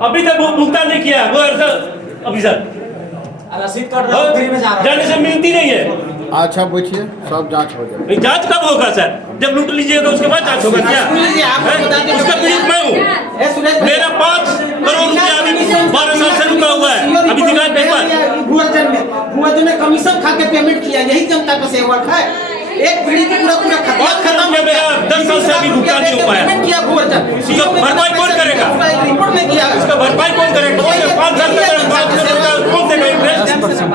अभी तक भुगतान नहीं किया वो अभी सर जाने से मिलती नहीं है। अच्छा पूछिए, सब जांच हो जाए। जांच कब होगा सर? जब लूट लीजिएगा उसके बाद जांच होगा क्या? उसका पीड़ित मैं हूँ। मेरा 5 करोड़ रुपया अभी 12 साल से रुका हुआ है। अभी दिखाए पेपर भुआजन ने कमीशन खा के पेमेंट किया, यही जनता का सेवक है। एक पीढ़ी की पूरा खत्म हो गया। 10 साल से अभी भुगतान नहीं हो पाया। इसका भरपाई कौन करेगा? रिपोर्ट नहीं किया, इसका भरपाई कौन करेगा? 5 साल का 5 करोड़ का कौन देगा इंटरेस्ट?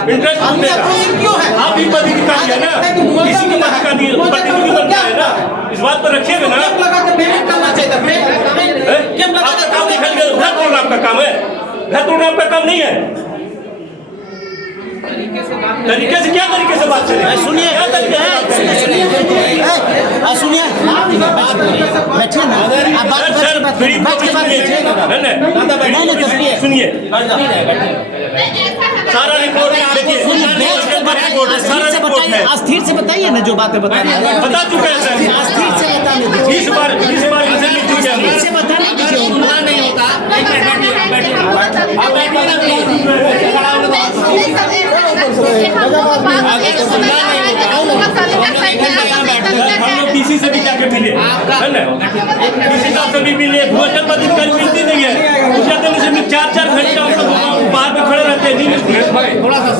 इंटरेस्ट कौन देगा? क्यों है? आप ही पदाधिकारी है ना, किसी की प्रतिनिधि बनता है ना, इस बात पर रखिएगा ना। लगा के पेमेंट करना चाहिए। आपका काम नहीं खाली घर तोड़ना आपका काम है, घर तोड़ना आपका काम नहीं है। तरीके से क्या तरीके से बात करें? सुनिए, क्या तरीके है? सुनिए, बैठिए ना, आप बात सुनिए, सारा रिपोर्ट देखिए, सारा रिपोर्ट है। अस्थिर से बताइए ना, जो बातें बता रहे हैं बता चुके हैं सर। अस्थिर से बताने दीजिए। 20 बार इनसे मिल चुके हैं। से बताने दीजिए, उतना नहीं होता। हम लोग डीसी से भी जाके मिले है ना, डीसी साहब से भी मिले, भूजल पदाधिकारी मिलती नहीं है। उसका देने से 4-4 घंटे हम लोग बाहर में खड़े रहते हैं। थोड़ा सा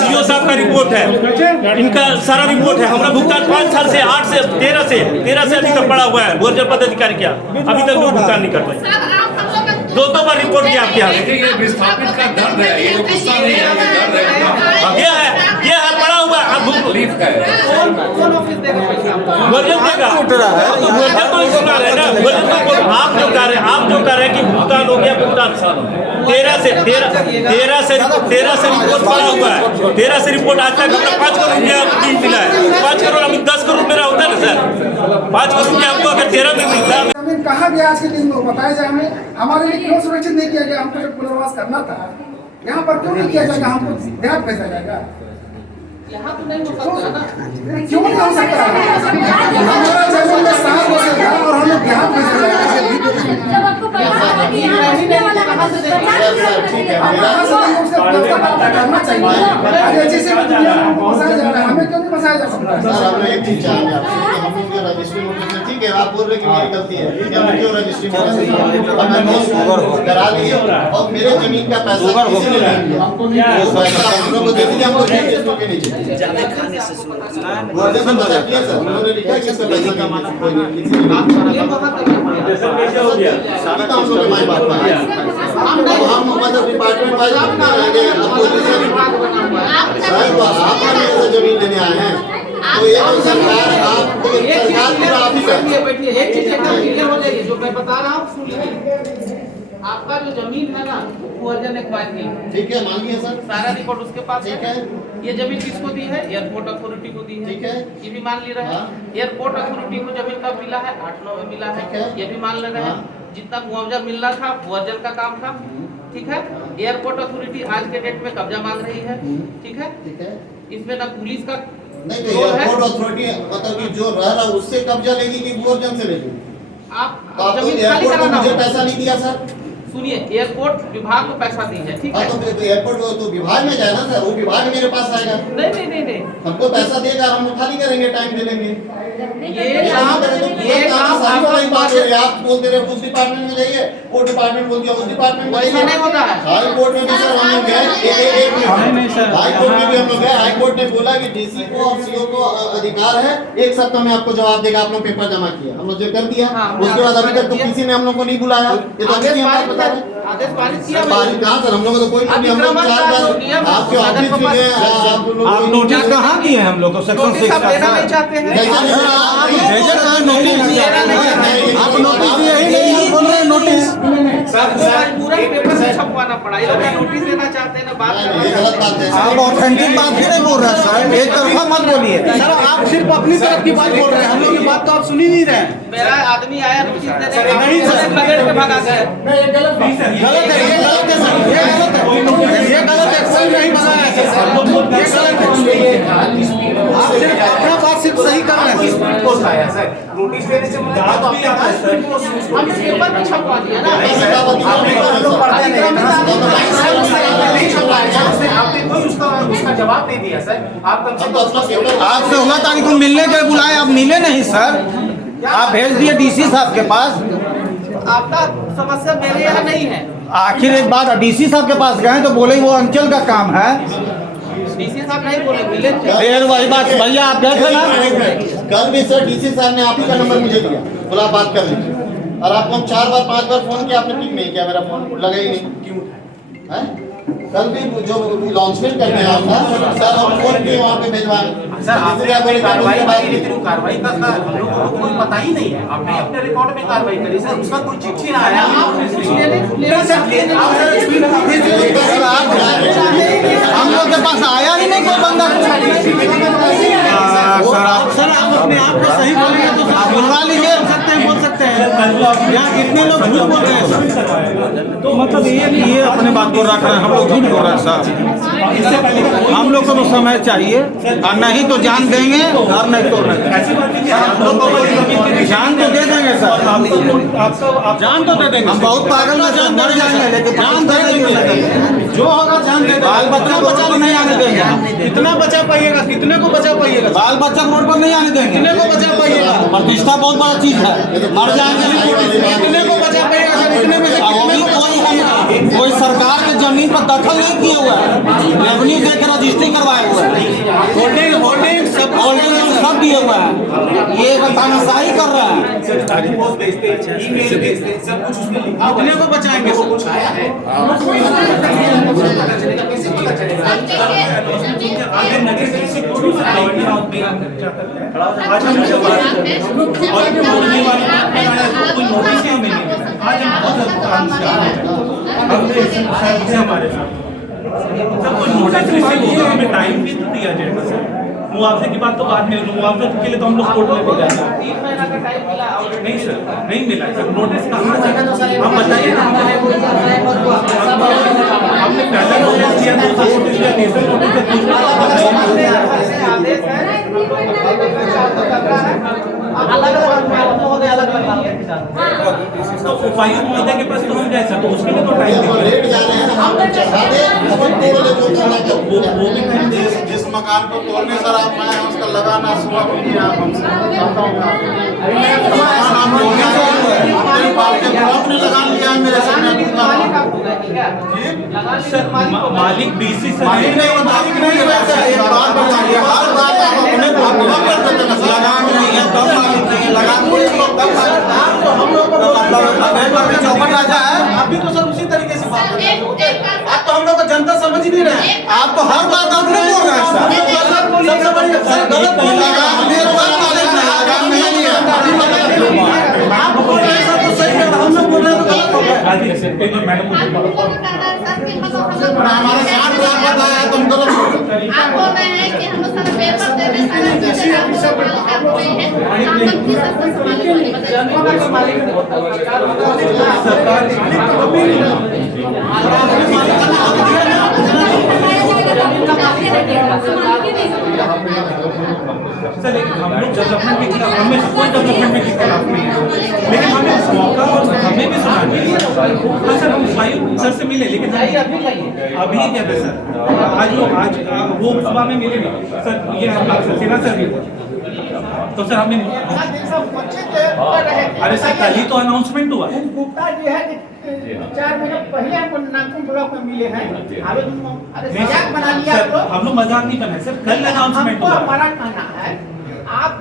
सीओ साहब का रिपोर्ट है, इनका सारा रिपोर्ट है। हमारा भुगतान 5 साल से 8 से 13 से अभी तक पड़ा हुआ है। भूजल पदाधिकारी क्या अभी तक लोग भुगतान नहीं कर पाए। 2 बार रिपोर्ट किया आपके यहाँ। देखिए ये विस्थापित का दर्द है, ये जो गुस्सा नहीं है, ये दर्द है। ये है पड़ा हुआ है। तकलीफ का है। भूजल देगा, भूजल तो सुना रहे ना, भूजल तो आप जो कह रहे हैं कि भुगतान हो गया, भुगतान 13 से रिपोर्ट पड़ा हुआ है। 13 से रिपोर्ट आज तक हमारा 5 करोड़ रुपया मिला है। 5 करोड़ अभी 10 करोड़ मेरा होता है ना सर। 5 करोड़ रुपया हमको अगर 13 में मिलता है। कहा गया आज के दिन में बताया जाए हमें, हमारे लिए क्यों सुरक्षित नहीं किया गया? हमको जब पुनर्वास करना था, यहाँ पर क्यों नहीं किया जाएगा? हमको देहात भेजा जाएगा? यहाँ तो नहीं हो सकता ना, क्यों नहीं हो सकता? हमारा जमीन में 7 वर्ष था और हमें देहात भेजा जाएगा। करना चाहिए। जैसे हमें क्यों नहीं फंसाया जा सकता? एक चीज चाहिए रजिस्ट्री नोटिस में, ठीक है आप बोल रहे कि मेरी गलती है, क्यों रजिस्ट्री नोटिस करा लिए और मेरे जमीन का पैसा किसी ने नहीं दिया, हमको नहीं दिया, हम लोग को दे दिया, हमको रजिस्ट्री के नीचे जाने खाने से शुरू जैसे बता दिया सर, उन्होंने लिखा कि इसका पैसा कमाना कोई नहीं, किसी ने नहीं कैसे हो गया? सारा काम लोग हमारी बात पर हम मतलब डिपार्टमेंट वाइज अपने आगे अपोजिशन सर वो आप जमीन लेने आए हैं तो ये तो सरकार आप सरकार पूरा आप ही कर बैठिए, एक चीज एकदम क्लियर हो जाएगी, जो मैं बता रहा हूँ सुन लीजिए। आपका जो जमीन है ना, वो अर्जन एक्वायर की, ठीक है मान लिया सर, सारा रिकॉर्ड उसके पास ठीक है। ये जमीन किसको दी है? एयरपोर्ट अथॉरिटी को दी है, ठीक है। ये भी मान ले रहे हैं। एयरपोर्ट अथॉरिटी को जमीन कब मिला है? 8-9 में मिला है, ये भी मान ले रहे हैं। जितना मुआवजा मिलना था वो अर्जन का काम था, ठीक है। एयरपोर्ट अथॉरिटी आज के डेट में कब्जा मांग रही है, ठीक है। इसमें ना पुलिस का नहीं तो एयरपोर्ट अथॉरिटी मतलब कि जो रह रहा उससे कब्जा लेगी कि भूअर्जन से लेगी? आप तो आपको जमीन खाली एयरपोर्ट को कराना मुझे होगा। पैसा नहीं दिया सर? सुनिए, एयरपोर्ट विभाग को पैसा दी है, ठीक है। तो एयरपोर्ट तो विभाग में जाए ना सर, वो विभाग मेरे पास आएगा, नहीं, हमको पैसा देगा, हम खाली करेंगे, टाइम दे लेंगे। ये काम बात है, आप बोलते रहे उस डिपार्टमेंट में जाइए, वो डिपार्टमेंट बोल दिया उस डिपार्टमेंट में वैसा नहीं होता है। हाई कोर्ट में भी सर हम लोग गए, हाई कोर्ट में भी हम लोग गए, हाई कोर्ट ने बोला कि डीसी को और सीओ को अधिकार है 1 सप्ताह में आपको जवाब देगा, आप लोग पेपर जमा किया, हम लोग जो कर दिया। उसके बाद अभी तक तो किसी ने हम लोग को नहीं बुलाया, ये तो आदेश बता रहे पारित किया कहाँ सर, हम लोग को तो कोई नहीं, हम लोग 4 बार आपके ऑफिस में गए, आप नोटिस कहाँ दिए हम लोग को? सेक्शन 6 आप लेना नहीं चाहते हैं। आप नोटिस दिए ही नहीं, आप बोल रहे हैं नोटिस। पूरा पेपर से छपवाना पड़ा, ये लोग नोटिस देना चाहते हैं ना, बात ये गलत बात है। आप ऑथेंटिक बात ही नहीं बोल रहे सर, एक तरफा मत बोलिए सर, आप सिर्फ अपनी तरफ की बात बोल रहे हैं, हम लोग की बात तो आप सुन ही नहीं रहे हैं। मेरा आदमी आया नोटिस देने, नहीं सर, लगेड़ के भगा गए। गलत है, ये गलत है सर, ये गलत है, कोई नहीं बनाया है सर, ये गलत है। आप सिर्फ अपना बात सिर्फ सही कर रहे हैं। पोस्ट आया सर, नोटिस देने से मुझे डाक भी आता है सर। हमने पेपर में छपवा दिया ना। आपने कोई उसका जवाब नहीं दिया सर। आप कम से कम आप 16 तारीख को मिलने के बुलाए, आप मिले नहीं सर, आप भेज दिए डीसी साहब के पास। आपका समस्या मेरे यहाँ नहीं है। आखिर एक बात, डीसी साहब के पास गए तो बोले वो अंचल का काम है। डीसी साहब नहीं बोले, मिले थे। फिर वही बात, भैया आप गए थे ना। कल भी सर डीसी साहब ने आप ही का नंबर मुझे दिया, बोला आप बात कर लीजिए, और आपको हम 4 बार 5 बार फोन किया, आपने पिक नहीं किया, मेरा फोन लगा ही नहीं। क्यों है? कल भी जो लॉन्चमेंट करने आया था सर, हम फोन किए वहाँ पे भिजवाने। सर आपने कार्रवाई करना हम लोगों को कोई पता ही नहीं है। आपने अपने रिकॉर्ड में कार्रवाई करी सर, उसका कोई चिट्ठी ना आया। हम लोग के पास आया ही नहीं कोई बंदा। सर आप अपने आप को सही बोलेंगे तो आप बुलवा लीजिए, बोल सकते हैं। यहाँ कितने लोग झूठ बोल रहे हैं सर? तो मतलब ये अपने बात को रख रहे हैं, हम लोग झूठ बोल रहे हैं साहब। हम लोग को तो समय चाहिए, और नहीं तो जान देंगे, और नहीं तो जान तो दे देंगे सर, जान तो दे देंगे। हम बहुत पागल में मर जाएंगे, लेकिन जान दे देंगे, जो होगा जान दे देंगे। बाल बच्चा बचा नहीं आने देंगे। कितना बचा पाइएगा, कितने को बचा पाइएगा? बाल बच्चा रोड पर नहीं आने देंगे। कितने को बचा पाइएगा? प्रतिष्ठा बहुत बड़ा चीज है, मर जाएंगे। कितने को बचा पाइएगा सर? इतने में से कितने को कोई सरकार के जमीन पर दखल नहीं किया हुआ है, रेवन्यू देकर रजिस्ट्री करवाए हुए हैं, होल्डिंग सब सब दिए हुआ है। ये तानाशाही कर रहा है। कितने को बचाएंगे सर? आज हम लोग बात कर रहे हैं और बोलने वाले कोई नोटिस ही हमें नहीं मिला। आज हम बहुत ज्यादा काम से आ रहे हैं, हमने से हमारे साथ सब कोई नोटिस रिसीव होगा, हमें टाइम भी तो दिया जाएगा सर। मुआवजे की बात तो बाद में, मुआवजे के लिए तो हम लोग कोर्ट में भी जाएंगे। 3 महीना का टाइम मिला नहीं सर, नहीं मिला सर। नोटिस कहाँ से? आप बताइए ना, हमने पहला नोटिस दिया, दूसरा नोटिस दिया, तीसरा नोटिस दिया, आदेश है, अलग अलग तो उपायुक्त महोदय के पास तो हम जाए सर, तो उसके लिए तो टाइम लेट जा रहे हैं, हम चढ़ा दे, अपन तोड़ ले जो करना है। वो भी करेंगे। जिस मकान को तोड़ने सर आप आए हैं, उसका लगाना सुबह कीजिए आप हमसे। आपने लगा लिया मेरे सामने मालिक डीसी सर मालिक नहीं है, एक बात बताइए, हर बात आप अपने को कर देते हैं। लगान नहीं है तब मालिक नहीं है, लगान कोई लोग तब हम लोग को चौपट राजा है। आप भी तो सर उसी तरीके से बात कर रहे हैं। आप तो हम लोग को जनता समझ ही नहीं रहे हैं। आप तो हर बात आप नहीं बोल रहे हैं सर। सबसे बड़ी सर गलत बोल रहे हैं। लगान मेरे पास मालिक नहीं, लगान नहीं है। आप बोल रहे हैं सर तो सही है, हम लोग बोल रहे हैं तो गलत हो गया। मैडम को हमारे 60 लाख बताया है, तुम गलत बोल रहे हो। आप बोल रहे हैं कि हम लोग सारा पेपर दे रहे हैं, सारा चीज़ दे रहे हैं, आप लोग कर रहे हैं, आप लोग किस हद तक संभालेंगे सर, लेकिन हम लोग डेवलपमेंट के खिलाफ, हमें कोई डेवलपमेंट के खिलाफ नहीं है, लेकिन हमें इस मौका और हमें भी सुना चाहिए। हाँ सर, हम उपायुक्त सर से मिले, लेकिन अभी क्या है सर, आज वो सुबह में मिले नहीं सर, ये हम सेना सर भी तो सर हमें, अरे सर कल ही तो अनाउंसमेंट हुआ। गुप्ता जी है कि 4 महीने पहले हमको नागपुर ब्लॉक में मिले हैं। अरे मजाक बना लिया सर, हम लोग मजाक नहीं बनाए सर, कल अनाउंसमेंट हमको हुआ। हमारा कहना है आप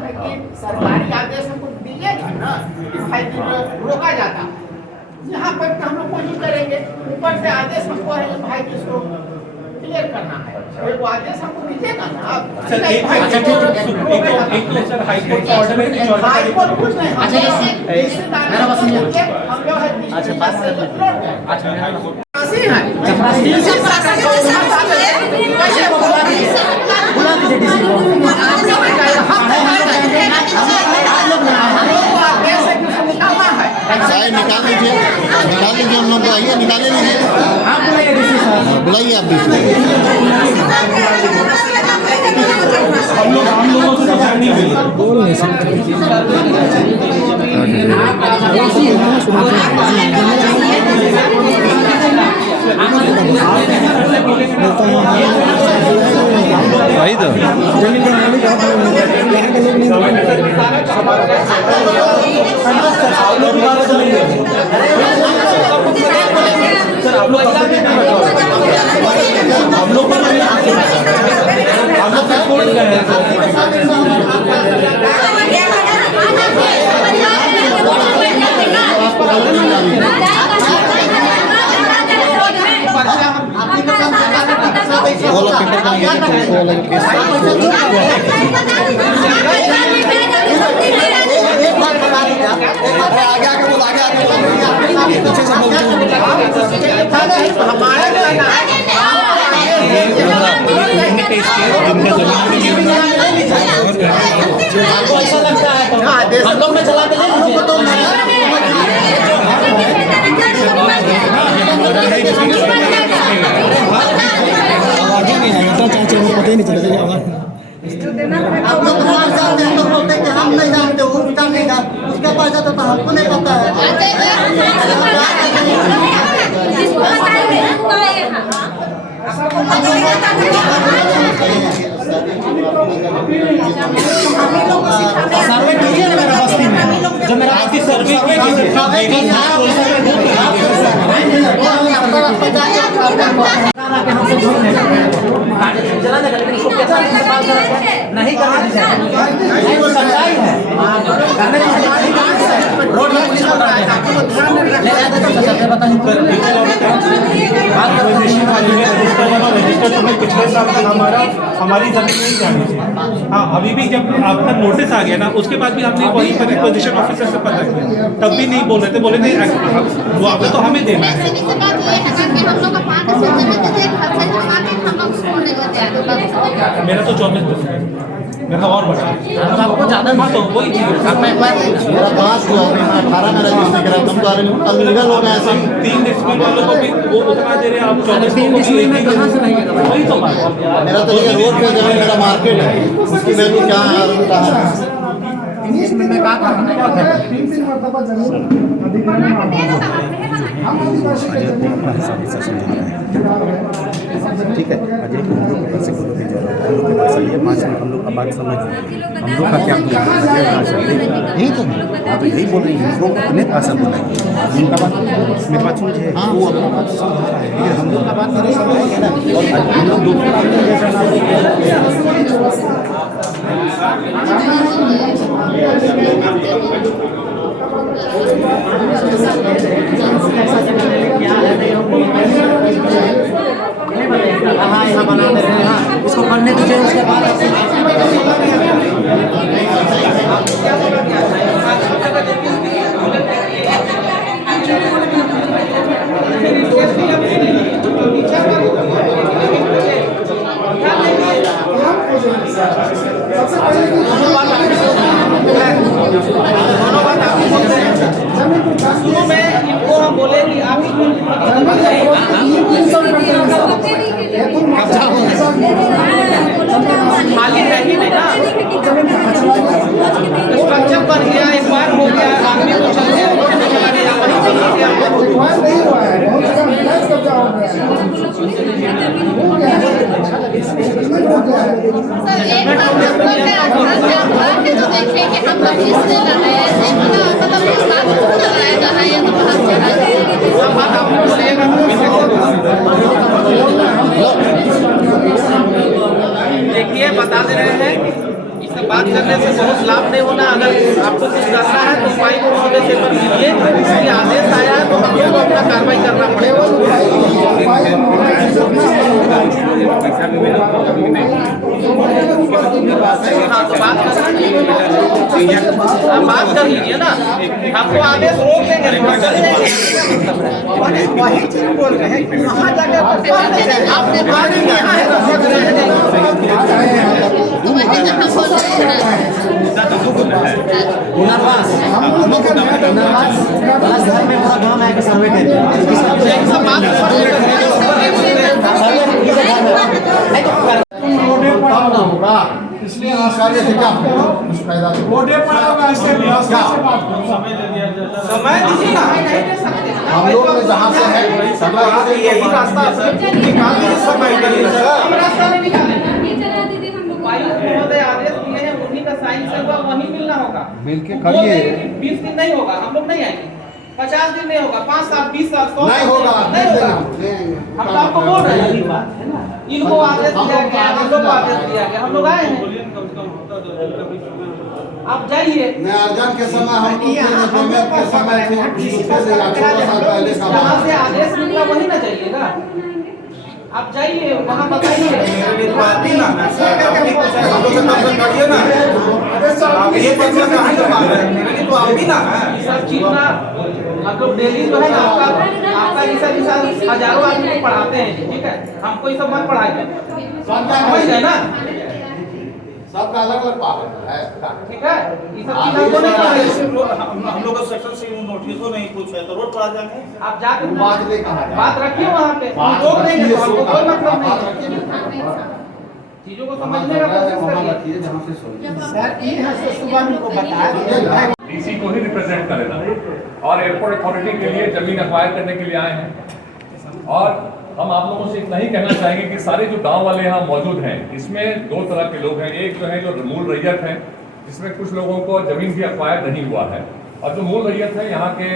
सरकारी आदेश हमको दीजिएगा ना, भाई रोका जाता यहाँ पर हम लोग कोशिश करेंगे, ऊपर से आदेश हमको है भाई इसको क्लियर करना है, वो आदेश हमको दीजिएगा ना आप। सर एक तो सर हाई कोर्ट का ऑर्डर है कि 14 हाई तारीख कोर्ट कुछ नहीं, हम लोग ऐसे हैं साहब निकाल लीजिए हम लोग को, आइए निकाले लीजिए, बुलाइए आप हम लोगों को सरकार नहीं मिली। वही तो जमीन का मालिक आप यहाँ के लोग नहीं ऐसा लगता है हम लोग में चला के चाचा को पता ही नहीं चलेगा आप लोग हमारे साथ हैं तो बोलते हैं कि हम नहीं जानते वो उनका नहीं था उसका पैसा तो हमको नहीं पता है सर्वे कीजिए ना मेरा बस्ती में जो मेरा बस्ती सर्वे नहीं करना सच्चाई है रोड में पुलिस पिछले साल का हमारी जमीन नहीं जानी थी। हाँ, अभी भी जब आपका नोटिस आ गया ना, उसके बाद भी हमने वहीं पर एक्विजिशन ऑफिसर से पता किया, तब भी नहीं बोल रहे थे, बोले थे वो आपने तो हमें देना है। मेरा तो 24 मेरा और बढ़ा आपको ज्यादा हाँ, तो वही चीज़ मेरा 5 हुआ मैं 18 में रजिस्टर करा तुम तो अनलीगल हो गए ऐसे ही 3 डिस्ट्रिक्ट वालों को भी वो उतना दे रहे हैं, आप 24 को भी में कहाँ से नहीं वही तो बात है। मेरा तो ये रोड पे जमीन मेरा मार्केट है उसकी वैल्यू क्या है मैं कहा था ठीक है अजय को हम लोग पैसे को लेके जा रहे हैं, हम लोग के पास आइए 5 मिनट हम लोग का बात समझ हम लोग का क्या यही तो आप यही बोल रही हैं, हम लोग अपने भाषा बोलेंगे उनका बात मेरी बात सुनिए। हाँ वो अपना बात समझ रहा है लेकिन हम लोग का बात नहीं समझेंगे ना और हम लोग दो हाँ यहाँ बना दे रहे हैं इसको पढ़ने दीजिए उसके बाद शुरू में इनको हम बोले कि आप खाली है ही नहीं ना स्ट्रक्चर बन गया एक बार हो गया आदमी को चल गया देखिए बता दे रहे हैं इससे बात करने से बहुत लाभ नहीं होना। अगर आपको कुछ करना है तो फाइल महोदय से कर लीजिए, इसलिए आदेश आया है तो हम लोग को अपना कार्रवाई करना पड़ेगा। हाँ तो बात कर लीजिए ना, आपको आदेश रोक देंगे वही चीज बोल रहे हैं वहाँ जाकर आपने बात यहाँ है पुनर्वास घर में पूरा गाँव आके सर्वे करें इसलिए कार्य से क्या कुछ फायदा पड़ा होगा इससे व्यवस्था से बात करो, समय दीजिए ना। नहीं दे सकते। हम लोग में जहाँ से है यही रास्ता निकाल दीजिए, समय के लिए सर। हम रास्ता नहीं निकालेंगे। ये चला दीदी हम लोग उपायुक्त महोदय आदेश दिए हैं, उन्हीं का साइन से हुआ, वहीं मिलना होगा। मिलके वो बोल करिए। रहे हैं कि 20 दिन नहीं होगा, हम लोग नहीं आएंगे। 50 दिन नहीं होगा, 5 साल 20 साल 100 नहीं होगा, नहीं होगा। हम तो आपको बोल रहे हैं, इनको आदेश दिया गया, हम लोग को आदेश दिया गया, हम लोग आए हैं। आप जाइए। अर्जन के समय हम लोग के समय पहले जहाँ से आदेश निकला वही ना जाइएगा। आप जाइए वहाँ बताइए। बात ही ना हम लोग से कंसर्न करिए ना। आप ये कंसर्न कहाँ से मांग रहे हैं? मेरे लिए तो आप भी ना है। ये सब चीज ना आप लोग डेली जो है ना आपका ये सब हजारों आदमी को पढ़ाते हैं, ठीक है, हमको ये सब मत पढ़ाइए, समझ गए ना? सबका अलग अलग पावर है, ठीक है, ये सब चीज हमको नहीं पढ़ाइए। हम लोग का सेक्शन से नोटिस नहीं कुछ है तो रोड पर आ जाएंगे। आप जाके बात नहीं कहा जाए। बात रखिए वहाँ पे, हम रोक देंगे तो हमको कोई मतलब नहीं। चीजों को समझने का कोशिश करिए। सर ये है सर, सुबह हमको बताया डीसी को ही रिप्रेजेंट करेगा और एयरपोर्ट अथॉरिटी के लिए जमीन एक्वायर करने के लिए आए हैं। और हम आप लोगों से इतना ही कहना चाहेंगे कि सारे जो गांव वाले यहाँ मौजूद हैं, इसमें दो तरह के लोग हैं। एक जो है जो मूल रैयत है, जिसमें कुछ लोगों को जमीन भी एक्वायर नहीं हुआ है, और जो मूल रैयत है यहाँ के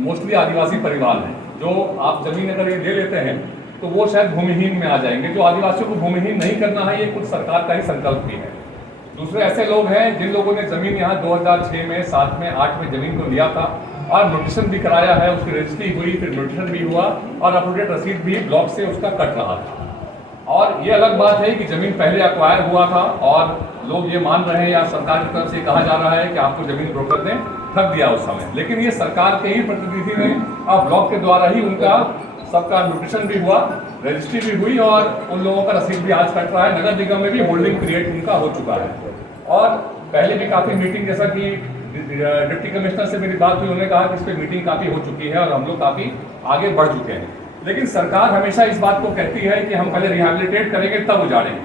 मोस्टली आदिवासी परिवार हैं। जो आप जमीन अगर ये ले लेते हैं तो वो शायद भूमिहीन में आ जाएंगे। जो आदिवासियों को भूमिहीन नहीं करना है, ये कुछ सरकार का ही संकल्प भी है। दूसरे ऐसे लोग हैं जिन लोगों ने जमीन यहाँ 2006 में, 7 में, 8 में जमीन को लिया था और नोटिशन भी कराया है, उसकी रजिस्ट्री हुई, फिर नोटिशन भी हुआ और अपडेट रसीद भी ब्लॉक से उसका कट रहा था। और ये अलग बात है कि जमीन पहले एक्वायर हुआ था और लोग ये मान रहे हैं या सरकार की तरफ से कहा जा रहा है कि आपको जमीन ब्रोकर ने ठग दिया उस समय, लेकिन ये सरकार के ही प्रतिनिधि ने अब ब्लॉक के द्वारा ही उनका सबका नोटिशन भी हुआ, रजिस्ट्री भी हुई और उन लोगों का रसीद भी आज कट रहा है। नगर निगम में भी होल्डिंग क्रिएट उनका हो चुका है। और पहले भी काफ़ी मीटिंग, जैसा कि डिप्टी कमिश्नर से मेरी बात हुई, उन्होंने कहा कि इस पर मीटिंग काफ़ी हो चुकी है और हम लोग काफ़ी आगे बढ़ चुके हैं। लेकिन सरकार हमेशा इस बात को कहती है कि हम पहले रिहैबिलिटेट करेंगे तब उजाड़ेंगे,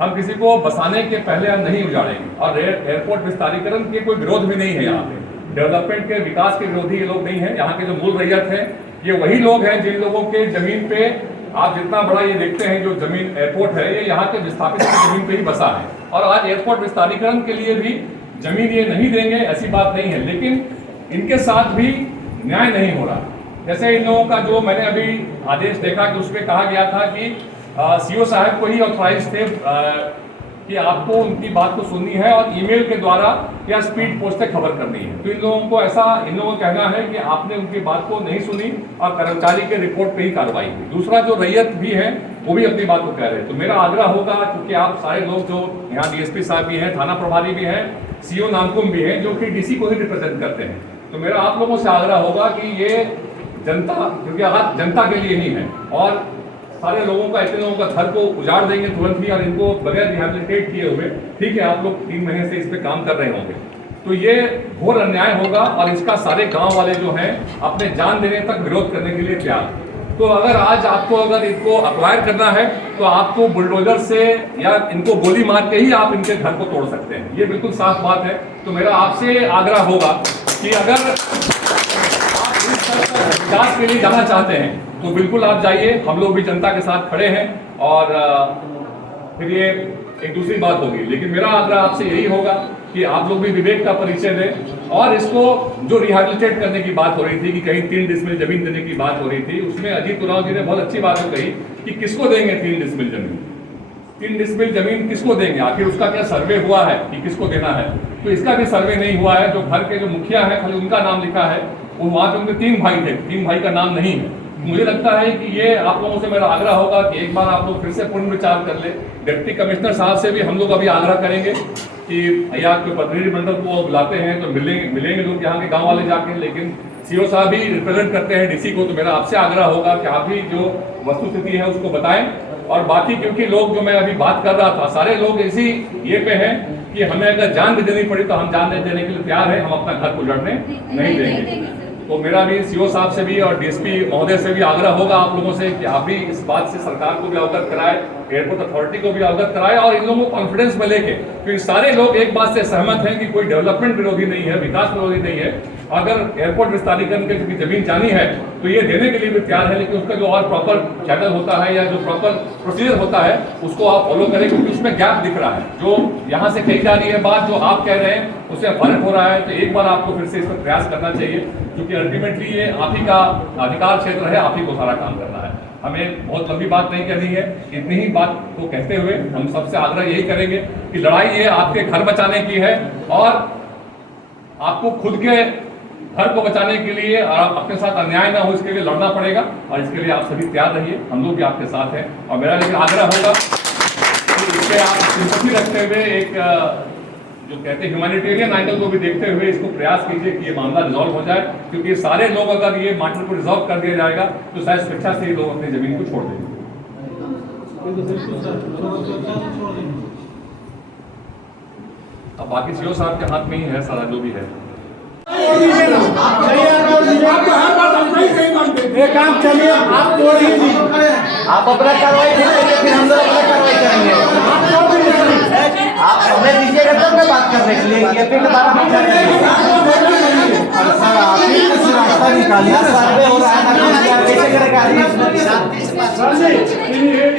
हम किसी को बसाने के पहले हम नहीं उजाड़ेंगे। और एयरपोर्ट विस्तारीकरण के कोई विरोध भी नहीं है यहाँ पे, डेवलपमेंट के विकास के विरोधी ये लोग नहीं हैं। यहाँ के जो मूल रैयत हैं ये वही लोग हैं जिन लोगों के जमीन पे आप जितना बड़ा ये देखते हैं जो जमीन एयरपोर्ट है, ये यहाँ के विस्थापित जमीन पे ही बसा है। और आज एयरपोर्ट विस्तारीकरण के लिए भी जमीन ये नहीं देंगे ऐसी बात नहीं है, लेकिन इनके साथ भी न्याय नहीं हो रहा। जैसे इन लोगों का जो मैंने अभी आदेश देखा कि उसमें कहा गया था कि सीओ साहब को ही ऑथराइज थे कि आपको उनकी बात को सुननी है और ईमेल के द्वारा या स्पीड पोस्ट से खबर करनी है। तो इन लोगों को ऐसा, इन लोगों का कहना है कि आपने उनकी बात को नहीं सुनी और कर्मचारी के रिपोर्ट पे ही कार्रवाई हुई। दूसरा जो रैयत भी है वो भी अपनी बात को कह रहे हैं। तो मेरा आग्रह होगा, क्योंकि आप सारे लोग जो यहाँ डीएसपी साहब भी हैं, थाना प्रभारी भी हैं, सीओ नामकुम भी हैं, जो कि डीसी को ही रिप्रेजेंट करते हैं, तो मेरा आप लोगों से आग्रह होगा कि ये जनता, क्योंकि आज जनता के लिए ही है और सारे लोगों का, इतने लोगों का घर को उजाड़ देंगे तुरंत ही और इनको बगैर रिहैबिलिटेट किए हुए, ठीक है आप लोग 3 महीने से इस पे काम कर रहे होंगे, तो ये घोर अन्याय होगा और इसका सारे गांव वाले जो हैं अपने जान देने तक विरोध करने के लिए तैयार हैं। तो अगर आज आपको अगर इनको अक्वायर करना है तो आपको बुलडोजर से या इनको गोली मार के ही आप इनके घर को तोड़ सकते हैं, ये बिल्कुल साफ बात है। तो मेरा आपसे आग्रह होगा कि अगर आप इस तरह का विकास के लिए जाना चाहते हैं तो बिल्कुल आप जाइए, हम लोग भी जनता के साथ खड़े हैं और फिर ये एक दूसरी बात होगी। लेकिन मेरा आग्रह आपसे यही होगा कि आप लोग भी विवेक का परिचय दें और इसको जो रिहैबिलिटेट करने की बात हो रही थी कि कहीं 3 डिसमिल जमीन देने की बात हो रही थी, उसमें अजीत उरांव जी ने बहुत अच्छी बात कही कि किसको देंगे 3 डिसमिल जमीन, 3 डिसमिल जमीन किसको देंगे, आखिर उसका क्या सर्वे हुआ है कि किसको देना है? तो इसका भी सर्वे नहीं हुआ है। जो घर के जो मुखिया है खाली उनका नाम लिखा है, वो वहाँ पे उनके 3 भाई थे, 3 भाई का नाम नहीं है। मुझे लगता है कि ये आप लोगों से मेरा आग्रह होगा कि एक बार आप लोग फिर से पुनर्विचार कर ले। डिप्टी कमिश्नर साहब से भी हम लोग अभी आग्रह करेंगे कि या कोई प्रतिनिधिमंडल को बुलाते हैं तो मिलेंगे लोग यहाँ के गांव वाले जाके, लेकिन सीओ साहब भी रिप्रेजेंट करते हैं डीसी को, तो मेरा आपसे आग्रह होगा कि आप भी जो वस्तुस्थिति है उसको बताएं। और बाकी क्योंकि लोग जो मैं अभी बात कर रहा था सारे लोग इसी ये पे हैं कि हमें अगर जान भी देनी पड़ी तो हम जान देने के लिए तैयार हैं, हम अपना घर को लड़ने नहीं देंगे। तो मेरा भी सीओ साहब से भी और डीएसपी महोदय से भी आग्रह होगा आप लोगों से कि आप भी इस बात से सरकार को भी अवगत कराएं, एयरपोर्ट अथॉरिटी को भी अवगत कराए और इन लोगों को कॉन्फिडेंस में लेके, क्योंकि सारे लोग एक बात से सहमत हैं कि कोई डेवलपमेंट विरोधी नहीं है, विकास विरोधी नहीं है। अगर एयरपोर्ट विस्तारीकरण के लिए जमीन जानी है तो ये देने के लिए भी तैयार है, लेकिन उसका जो और प्रॉपर चैनल होता है या जो प्रॉपर प्रोसीजर होता है उसको आप फॉलो करें, क्योंकि उसमें गैप दिख रहा है। जो यहाँ से कही जा रही है बात, जो आप कह रहे हैं उससे फर्क हो रहा है। तो एक बार आपको फिर से इस पर प्रयास करना चाहिए, क्योंकि अल्टीमेटली ये आप ही का अधिकार क्षेत्र है, आप ही को सारा काम करना है। हमें बहुत लंबी बात नहीं करनी है, इतनी ही बात को कहते हुए हम सबसे आग्रह यही करेंगे कि लड़ाई ये आपके घर बचाने की है और आपको खुद के घर को बचाने के लिए और अपने साथ अन्याय ना हो इसके लिए लड़ना पड़ेगा, और इसके लिए आप सभी तैयार रहिए, हम लोग भी आपके साथ हैं। और मेरा लेकिन आग्रह होगा कि इससे आप सिंपैथी रखते हुए एक जो कहते हैं ह्यूमैनिटेरियन एंगल को भी देखते हुए इसको प्रयास कीजिए कि ये मामला रिजॉल्व हो जाए, क्योंकि सारे लोग अगर ये मैटर को रिजॉल्व कर दिया जाएगा तो शायद स्वेच्छा से ही लोग अपनी जमीन को छोड़ देंगे। अब बाकी सीओ साहब के हाथ में ही है सारा जो भी है। काम चलिए, आप तोड़ ही दीजिए, आप अपना कार्रवाई करेंगे, फिर हम लोग अपना कार्रवाई करेंगे। आप हमें दीजिएगा तब मैं बात करने के लिए, ये फिर दोबारा हम रास्ता निकालिए। सर्वे हो रहा है, कैसे करेगा?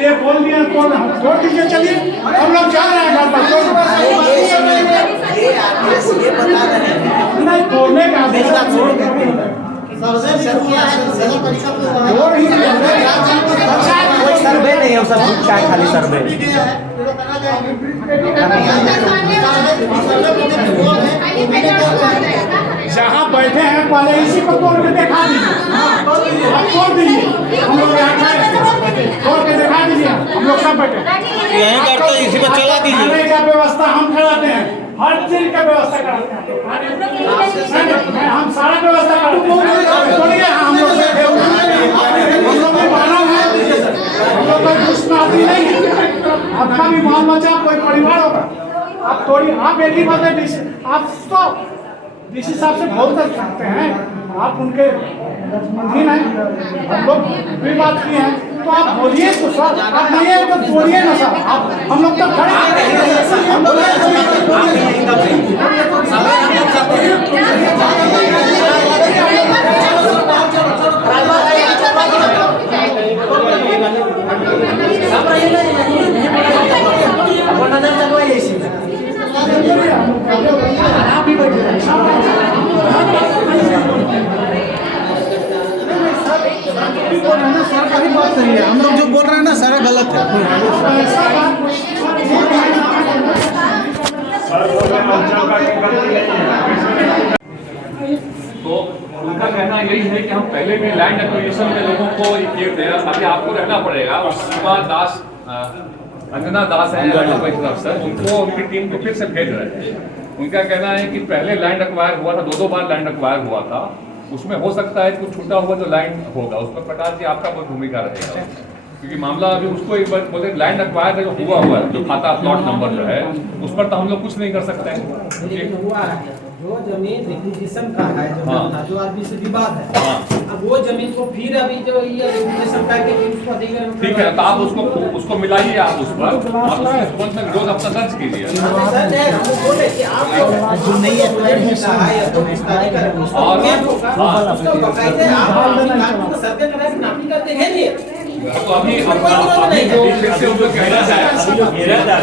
ये बोल दिया, छोड़ दीजिए, चलिए हम लोग जा रहे हैं घर पर। ये बता रहे हैं नहीं, तोड़ने का कोई सर्वे नहीं है, सब कुछ क्या खाली सर्वे। जहाँ बैठे हैं पहले इसी को तोड़ के दिखा दीजिए, आप तोड़ दीजिए, हम लोग यहाँ खड़े तोड़ के दिखा दीजिए, हम लोग सब बैठे यहीं करते हैं, इसी को चला दीजिए। खाने का व्यवस्था हम कराते हैं, हर चीज का व्यवस्था कराते हैं, हम सारा व्यवस्था कराते हैं। बोलिए, हम लोग बैठे हुए हैं, हम लोग भी मानव हैं, हम लोग कोई दुश्मन आदमी नहीं है। आपका भी बाल बच्चा कोई परिवार होगा, आप तोड़िए। आप एक ही बात है, आप तो डीसी साहब से बहुत कर सकते हैं, आप उनके अधीन हैं, हम लोग भी बात की है, तो आप बोलिए तो सर, आप नहीं है तो बोलिए ना सर, आप हम लोग तो खड़े हम लोग जो बोल रहे हैं ना सारा गलत है। तो उनका कहना यही है कि हम पहले भी लैंड एक्विजिशन के लोगों को ये दे, अभी आपको रहना पड़ेगा। शिवा दास, अंजना दास है अफसर, उनको उनकी टीम को फिर से भेज रहे हैं। उनका कहना है कि पहले लैंड एक्वायर हुआ था, दो बार लैंड एक्वायर हुआ था, उसमें हो सकता है कुछ छूटा हुआ जो लैंड होगा, उसमें प्रकाश जी आपका बहुत भूमिका रहेगा, क्योंकि मामला अभी उसको एक बार बोले लैंड एक्वायर जो हुआ है, जो खाता प्लॉट नंबर जो है उस पर तो हम लोग कुछ नहीं कर सकते हैं। जो जमीन रिक्विजिशन का है, जो आदमी से विवाद है, अब वो जमीन को फिर अभी जो ये रिक्विजिशन करके उसको अधिग्रहण, ठीक है, तो आप उसको मिलाइए, आप उस पर आप उसके संबंध में विरोध अपना दर्ज कीजिए। बोले कि आप जो नहीं है सर्वे करा के नापी करते हैं ये, तो अभी जो फिर से उनको कहना है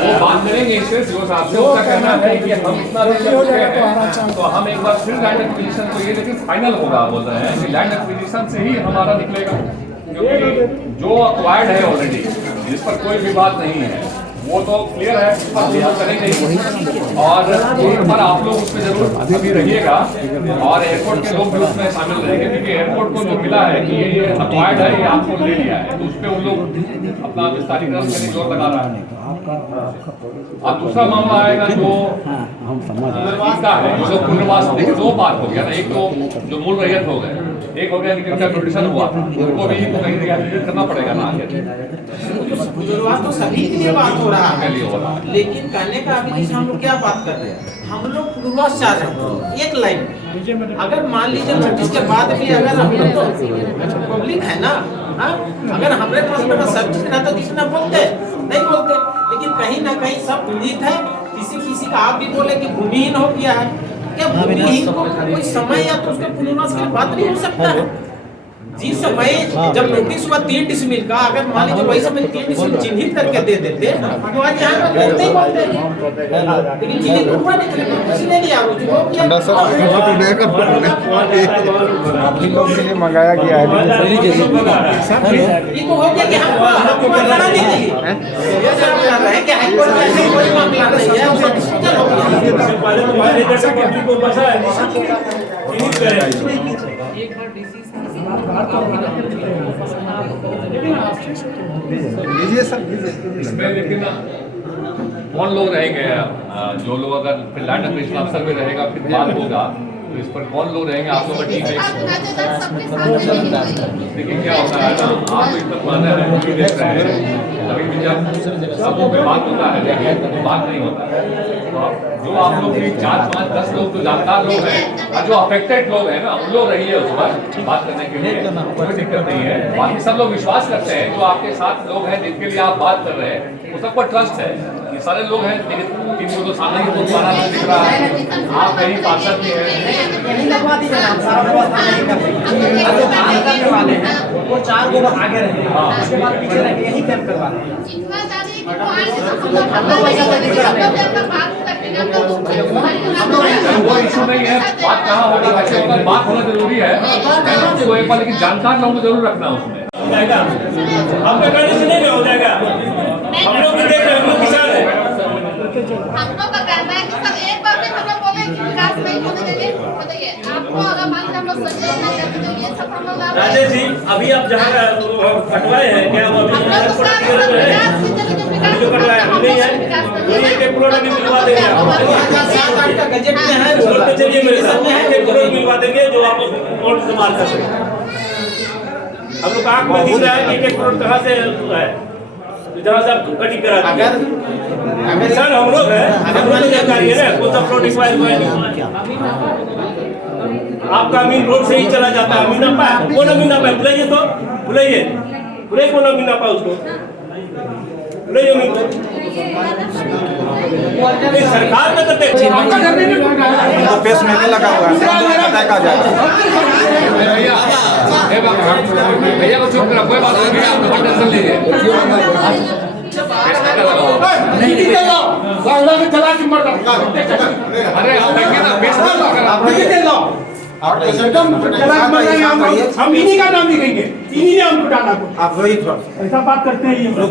वो बात करेंगे इससे सीओ साहब से। उनका कहना है कि हम इतना दिन हो गए हैं, तो हम एक बार फिर लैंड एक्विजिशन को ये, लेकिन फाइनल होगा बोल रहे हैं कि लैंड एक्विजिशन से ही हमारा निकलेगा, क्योंकि जो अक्वायर्ड है ऑलरेडी, जिस पर कोई विवाद नहीं है, वो तो क्लियर है, हम यहाँ करेंगे। और एक बार आप लोग उसमें जरूर अभी रहिएगा और एयरपोर्ट के लोग भी उसमें शामिल रहेंगे, क्योंकि एयरपोर्ट को जो मिला है कि ये अक्वायर्ड है, ये आपको ले लिया है, तो उस पर उन लोग अपना विस्तारीकरण करने की जोर लगा रहा है। अब दूसरा मामला आएगा जो इसका है, जो पुनर्वास, देखिए दो बात हो गया ना, एक तो जो मूल रैयत हो गए, एक हो गया जिनका प्रोड्यूशन हुआ था, उनको भी तो कहीं रिहैबिलिटेट करना पड़ेगा ना आगे। तो सभी के लिए बात हो रहा है, लेकिन कहने का अभी जैसे हम लोग क्या बात कर रहे हैं, हम लोग पूर्वास चाह रहे हैं एक लाइन। अगर मान लीजिए नोटिस के बाद भी अगर हम लोग पब्लिक है ना, अगर हमारे पास में सब चीज ना तो जितना बोलते नहीं बोलते, लेकिन कहीं ना कहीं सब पीड़ित है। किसी का आप भी बोले कि भूमिहीन हो गया है, क्या भूमिहीन को कोई समय या तो उसका पुनर्वास की बात नहीं हो सकता है? जिस समय जब नोटिस हुआ 3 डिसमिल का, अगर मान लीजिए वही समय 3 डिसमिल चिन्हित करके दे देते तो आज यहाँ पर बोलते ही बोलते, लेकिन चिन्हित हुआ नहीं, किसी ने नहीं आरोप हो गया। मंगाया गया है ये तो हो गया कि हमको लड़ाने के लिए ये सब कर रहे हैं कि हाईकोर्ट में ऐसे कोई मामला नहीं है, उसका डिस्पोजल हो गया। पहले तो पहले जैसा पब्लिक को बसा है चिन्हित करें। इसमें लेकिन कौन लोग रहेंगे, जो लोग अगर फिर लैंड एक्विजिशन अफसर में रहेगा फिर बात होगा, तो इस पर कौन लोग रहेंगे आप लोग का टीम देखिए क्या होता है ना, आप इस तक माना है टीवी देख रहे हैं, अभी भी जब सबों पे बात होता है देखिए तो बात नहीं होता है। जो आप लोग भी 4, 5, 10 लोग जो जानकार लोग हैं और जो अफेक्टेड लोग हैं ना, उन लोग रहिए उस पर बात करने के लिए, कोई दिक्कत नहीं है। बाकी सब लोग विश्वास करते हैं, जो आपके साथ लोग हैं जिनके लिए आप बात कर रहे हैं, वो सबको ट्रस्ट है। ये सारे लोग हैं जिनको तो सामने ही तुम्हारा दिख रहा है, आप कहीं पार्षद भी हैं, वो 4 गो आगे रहे, उसके बाद पीछे रहे, यही कैंप करवा रहे हैं। वो इशू नहीं है, बात कहाँ होगा वैसे होगा, बात होना जरूरी है तो एक बार, लेकिन जानकार लोगों को जरूर रखना उसमें। आपका गाड़ी से नहीं हो जाएगा, हम लोग भी देख रहे हैं, हम लोग किसान हैं। हम लोग का कहना है कि सर एक बार भी हम लोग बोले कि विकास नहीं होने देंगे, बताइए आपको अगर मान लीजिए हम लोग सजेस्ट नहीं करते तो ये सब हम लोग राजेश जी अभी आप जहाँ कटवाए हैं क्या वो अभी जो कटवाया नहीं है, वही एक प्लॉट अभी मिलवा देंगे बजट में है, आप। चलिए मेरे साथ एक प्लॉट मिलवा देंगे जो आप और इस्तेमाल कर सकें। हम लोग आँख में दिख रहा है कि एक प्लॉट कहाँ से है, जहाँ से आप कटिंग करा देंगे। सर हम लोग हैं, हम लोग जानकारी है ना, कौन सा प्लॉट एक्वायर हुआ है। आपका अमीन रोड से ही चला जाता है, अमीना पा कौन अमीना पा बुलाइए, तो बुलाइए कौन अमीना पा उसको बुलाइए अमीन को। सरकार में करते तो पेश में लगा हुआ है का जाए भैया को चुप करा, कोई बात नहीं, आप लोग टेंशन लीजिए। अरे आप देखिए ना, बेस्ट हम इन्हीं का नाम लिखेंगे, इन्हीं ने हमको डाला। आप वही ऐसा बात करते हैं ये लोग।